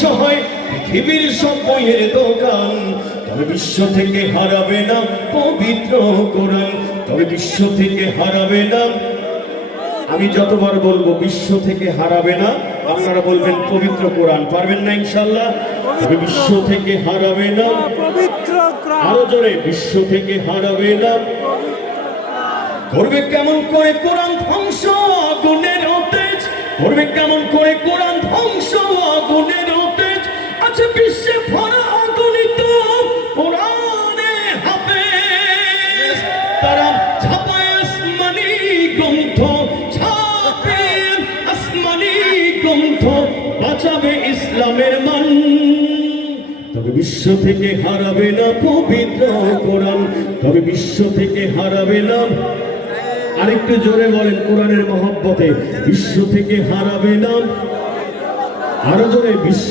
ধ্বংস হয় পৃথিবীর সব বইয়ের দোকান, তবে বিশ্ব থেকে হারাবে না পবিত্র কোরআন, তবে বিশ্ব থেকে হারাবে না। আমি যতবার বলবো বিশ্ব থেকে হারাবে না, আপনারা বলবেন পবিত্র কোরআন। পারবেন না ইনশাআল্লাহ? তবে বিশ্ব থেকে হারাবে না পবিত্র কোরআন। আরো জোরে, বিশ্ব থেকে হারাবে না। করবে কেমন করে কোরআন ধ্বংস আগুনের তেজ, করবে কেমন করে কোরআন ধ্বংস আগুনের তেজ। আছে বিশ্বে ভরা অগণিত কোরআনে হাফেজ, তারা ছাপায় আসমানি গ্রন্থ, ছাপে আসমানি গ্রন্থ, বাঁচাবে ইসলামের মান। তবে বিশ্ব থেকে হারাবে না পবিত্র কোরআন, তবে বিশ্ব থেকে হারাবে না। আরেকটু জোরে বলেন কোরআনের মহব্বতে, বিশ্ব থেকে হারাবে না। আরো জোরে, বিশ্ব